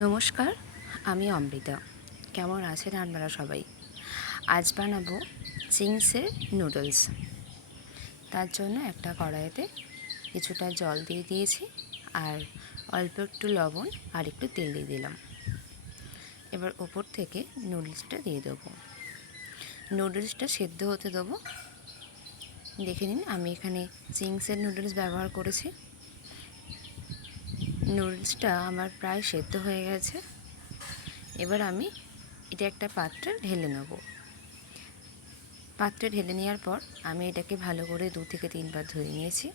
নমস্কার, আমি অমৃতা। কেমন আছেন আপনারা সবাই? আজ বানাবো চিংসের নুডলস। তার জন্য একটা কড়াইতে কিছুটা জল দিয়ে দিয়েছি আর অল্প একটু লবণ আর একটু তেল দিয়ে দিলাম। এবার ওপর থেকে নুডলসটা দিয়ে দেবো। নুডলসটা সেদ্ধ হতে দেবো। দেখে নিন, আমি এখানে চিংসের নুডলস ব্যবহার করেছি। নুডলসটা আমার প্রায় সেদ্ধ হয়ে গেছে। এবার আমি এটা একটা পাত্রে ঢেলে নেব। পাত্রে ঢেলে নেওয়ার পর আমি এটাকে ভালো করে 2 থেকে 3 বার ধুয়ে নিয়েছি।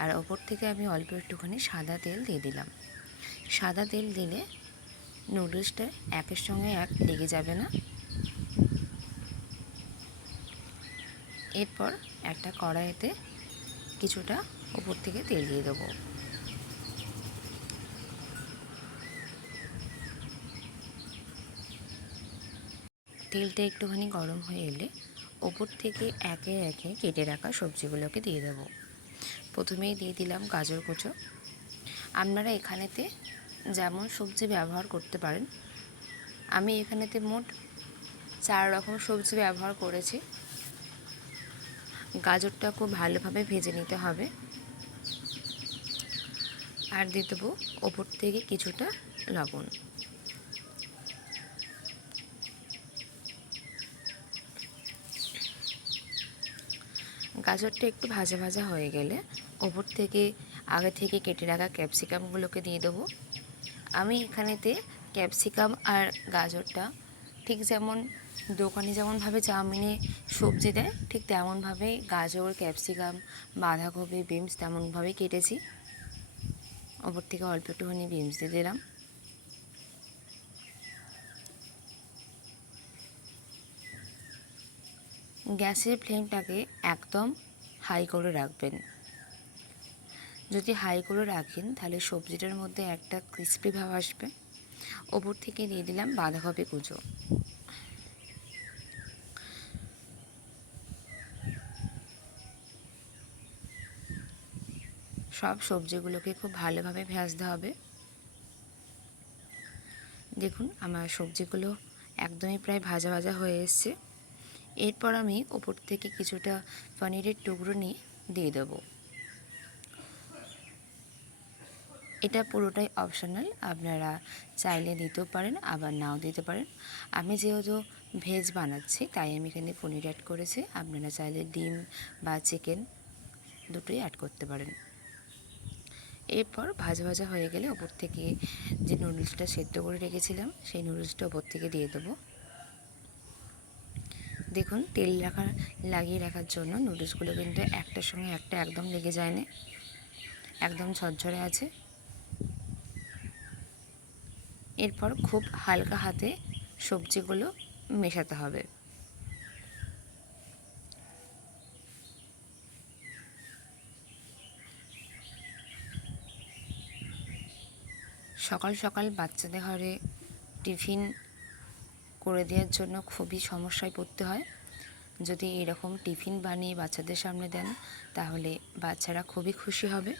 আর ওপর থেকে আমি অল্প একটুখানি সাদা তেল দিয়ে দিলাম। সাদা তেল দিলে নুডলসটা একের সঙ্গে এক লেগে যাবে না। এরপর একটা কড়াইতে কিছুটা ওপর থেকে তেল দিয়ে দেবো। তেলটা একটুখানি গরম হয়ে এলে ওপর থেকে একে একে কেটে রাখা সবজিগুলোকে দিয়ে দেবো। প্রথমেই দিয়ে দিলাম গাজর কুচো। আপনারা এখানেতে যেমন সবজি ব্যবহার করতে পারেন। আমি এখানেতে মোট 4 রকম সবজি ব্যবহার করেছি। গাজরটা খুব ভালোভাবে ভেজে নিতে হবে। আর দিয়ে দেবো ওপর থেকে কিছুটা লবণ। গাজরটা একটু ভাজা ভাজা হয়ে গেলে ওপর থেকে আগে থেকে কেটে রাখা ক্যাপসিকামগুলোকে দিয়ে দেবো। আমি এখানেতে ক্যাপসিকাম আর গাজরটা ঠিক যেমন দোকানে যেমনভাবে চাউমিনে সবজি দেয়, ঠিক তেমনভাবেই গাজর, ক্যাপসিকাম, বাঁধাকপি, বিনস তেমনভাবেই কেটেছি। ওপর থেকে অল্প একটুখানি বিনস দিয়ে দিলাম। গ্যাসের ফ্লেমটাকে একদম হাই করে রাখবেন। যদি হাই করে রাখেন তাহলে সবজিটার মধ্যে একটা ক্রিস্পি ভাব আসবে। ওপর থেকে দিয়ে দিলাম বাঁধাকপি কুচো। সব সবজিগুলোকে খুব ভালোভাবে ভাজতে হবে। দেখুন, আমার সবজিগুলো একদমই প্রায় ভাজা ভাজা হয়ে এসছে। এরপর আমি ওপর থেকে কিছুটা পনিরের টুকরো নিয়ে দিয়ে দেবো। এটা পুরোটাই অপশনাল, আপনারা চাইলে দিতেও পারেন আবার নাও দিতে পারেন। আমি যেহেতু ভেজ বানাচ্ছি তাই আমি এখানে পনির অ্যাড করেছি। আপনারা চাইলে ডিম বা চিকেন দুটোই অ্যাড করতে পারেন। এরপর ভাজা ভাজা হয়ে গেলে ওপর থেকে যে নুডলসটা সেদ্ধ করে রেখেছিলাম সেই নুডলসটা ওপর থেকে দিয়ে দেবো। দেখুন, তেল লাগিয়ে রাখার জন্য নুডলসগুলো কিন্তু একটার সঙ্গে একটা একদম লেগে যায় না, একদম ঝরঝরে আছে। এরপর খুব হালকা হাতে সবজিগুলো মেশাতে হবে। সকাল সকাল বাচ্চাদের ঘরে টিফিন করে দেওয়ার জন্য খুবই সমস্যায় পড়তে হয়। যদি এরকম টিফিন বানিয়ে বাচ্চাদের সামনে দেন তাহলে বাচ্চারা খুবই খুশি হবে।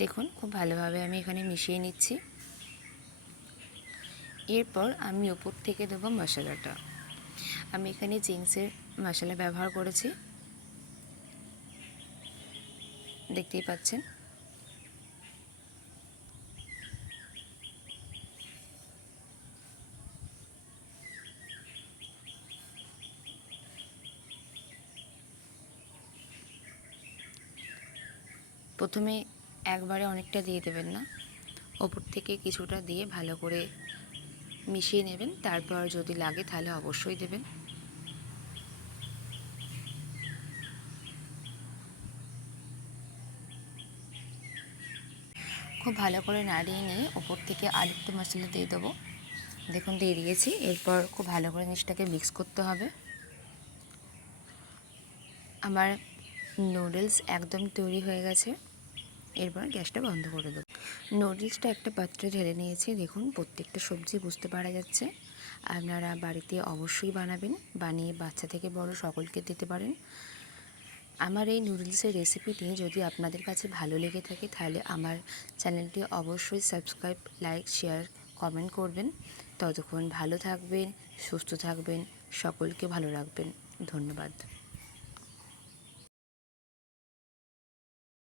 দেখুন, খুব ভালোভাবে আমি এখানে মিশিয়ে নিচ্ছি। এরপর আমি উপর থেকে দেবো মশলাটা। আমি এখানে চিংসের মশলা ব্যবহার করেছি, দেখতেই পাচ্ছেন। প্রথমে একবারে অনেকটা দিয়ে দেবেন না, ওপর থেকে কিছুটা দিয়ে ভালো করে মিশিয়ে নেবেন। তারপর যদি লাগে তাহলে অবশ্যই দেবেন। খুব ভালো করে নাড়িয়ে নিয়ে ওপর থেকে আরেকটু মশলা দিয়ে দেবো। দেখুন, দিয়ে দিয়েছি। এরপর খুব ভালো করে জিনিসটাকে মিক্স করতে হবে। আমার নুডলস একদম তৈরি হয়ে গেছে। এরপর গ্যাসটা বন্ধ করে দেবো। নুডলসটা একটা পাত্রে ঢেলে নিয়েছি। দেখুন প্রত্যেকটা সবজি বুঝতে পারা যাচ্ছে। আপনারা বাড়িতে অবশ্যই বানাবেন, বানিয়ে বাচ্চা থেকে বড় সকলকে দিতে পারেন। আমার এই নুডলসের রেসিপিটি যদি আপনাদের কাছে ভালো লেগে থাকে তাহলে আমার চ্যানেলটি অবশ্যই সাবস্ক্রাইব, লাইক, শেয়ার, কমেন্ট করবেন। ততক্ষণ ভালো থাকবেন, সুস্থ থাকবেন, সকলকে ভালো রাখবেন। ধন্যবাদ।